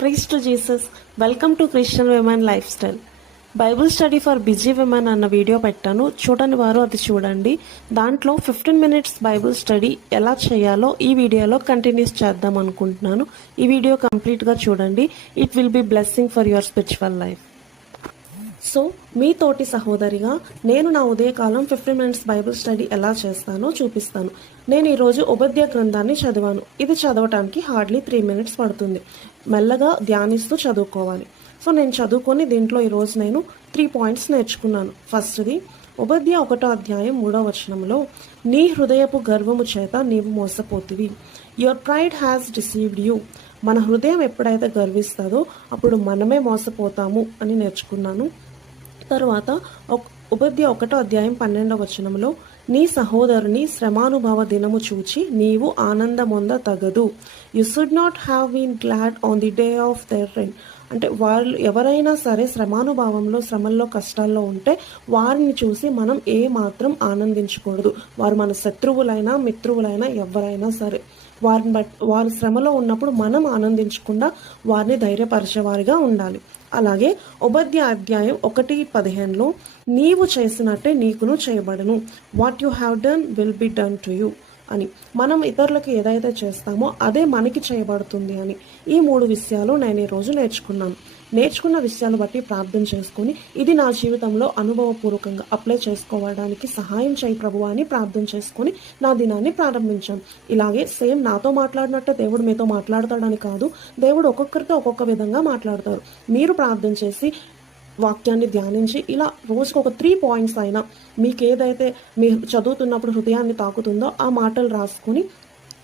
Praise to Jesus. Welcome to Christian women lifestyle. Bible study for busy women అన్న video పెట్టాను, చూడని వారు అది చూడండి. దాంట్లో 15 minutes బైబుల్ స్టడీ ఎలా చేయాలో ఈ వీడియోలో కంటిన్యూస్ చేద్దాం అనుకుంటున్నాను. ఈ వీడియో కంప్లీట్గా చూడండి. It will be blessing for your spiritual life. So మీ తోటి సహోదరిగా నేను నా ఉదయకాలం 15 minutes బైబిల్ స్టడీ ఎలా చేస్తానో చూపిస్తాను. నేను ఈరోజు ఉపద్య గ్రంథాన్ని చదివాను. ఇది చదవటానికి హార్డ్లీ 3 minutes పడుతుంది. మెల్లగా ధ్యానిస్తూ చదువుకోవాలి. సో నేను చదువుకొని దీంట్లో ఈరోజు నేను 3 points నేర్చుకున్నాను. ఫస్ట్ది, ఉపద్య 1వ అధ్యాయం 3వ వచనంలో, నీ హృదయపు గర్వము చేత నీవు మోసపోతివి. Your pride has deceived you. మన హృదయం ఎప్పుడైతే గర్విస్తుందో అప్పుడు మనమే మోసపోతాము అని నేర్చుకున్నాను. తర్వాత ఉపద్య 1వ అధ్యాయం 12వ వచనంలో, నీ సహోదరుని శ్రమానుభవ దినము చూచి నీవు ఆనందమొంద తగదు. You should not have been glad on the day of their rain. అంటే వాళ్ళు ఎవరైనా సరే శ్రమానుభావంలో, శ్రమల్లో, కష్టాల్లో ఉంటే వారిని చూసి మనం ఏ మాత్రం ఆనందించకూడదు. వారు మన శత్రువులైనా మిత్రువులైనా ఎవరైనా సరే వారి శ్రమలో ఉన్నప్పుడు మనం ఆనందించకుండా వారిని ధైర్యపరిచేవారిగా ఉండాలి. అలాగే ఉపద్య అధ్యాయం 1:15లో, నీవు చేసినట్టే నీకును చేయబడను. What you have done will be done to you అని. మనం ఇతరులకు ఏదైతే చేస్తామో అదే మనకి చేయబడుతుంది అని. ఈ 3 విషయాలు నేను ఈరోజు నేర్చుకున్న విషయాలు బట్టి ప్రార్థన చేసుకుని ఇది నా జీవితంలో అనుభవపూర్వకంగా అప్లై చేసుకోవడానికి సహాయం చేయి ప్రభువా అని ప్రార్థన చేసుకుని నా దినాన్ని ప్రారంభించాను. ఇలాగే సేమ్ నాతో మాట్లాడినట్టే దేవుడు మీతో మాట్లాడతాడని కాదు, దేవుడు ఒక్కొక్కరితో ఒక్కొక్క విధంగా మాట్లాడతారు. మీరు ప్రార్థన చేసి వాక్యాన్ని ధ్యానించి ఇలా రోజుకు ఒక 3 points అయినా మీకు ఏదైతే మీరు చదువుతున్నప్పుడు హృదయాన్ని తాకుతుందో ఆ మాటలు రాసుకుని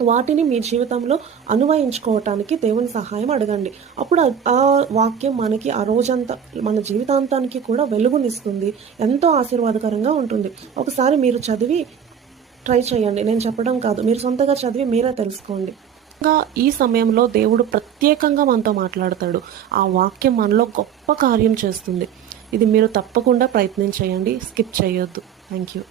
వాటిని మీ జీవితంలో అన్వయించుకోవటానికి దేవుని సహాయం అడగండి. అప్పుడు ఆ వాక్యం మనకి ఆ రోజంతా మన జీవితాంతానికి కూడా వెలుగునిస్తుంది, ఎంతో ఆశీర్వాదకరంగా ఉంటుంది. ఒకసారి మీరు చదివి ట్రై చేయండి. నేను చెప్పడం కాదు, మీరు సొంతగా చదివి మీరే తెలుసుకోండి. ఇంకా ఈ సమయంలో దేవుడు ప్రత్యేకంగా మనతో మాట్లాడతాడు. ఆ వాక్యం మనలో గొప్ప కార్యం చేస్తుంది. ఇది మీరు తప్పకుండా ప్రయత్నం చేయండి, స్కిప్ చేయొద్దు. Thank you.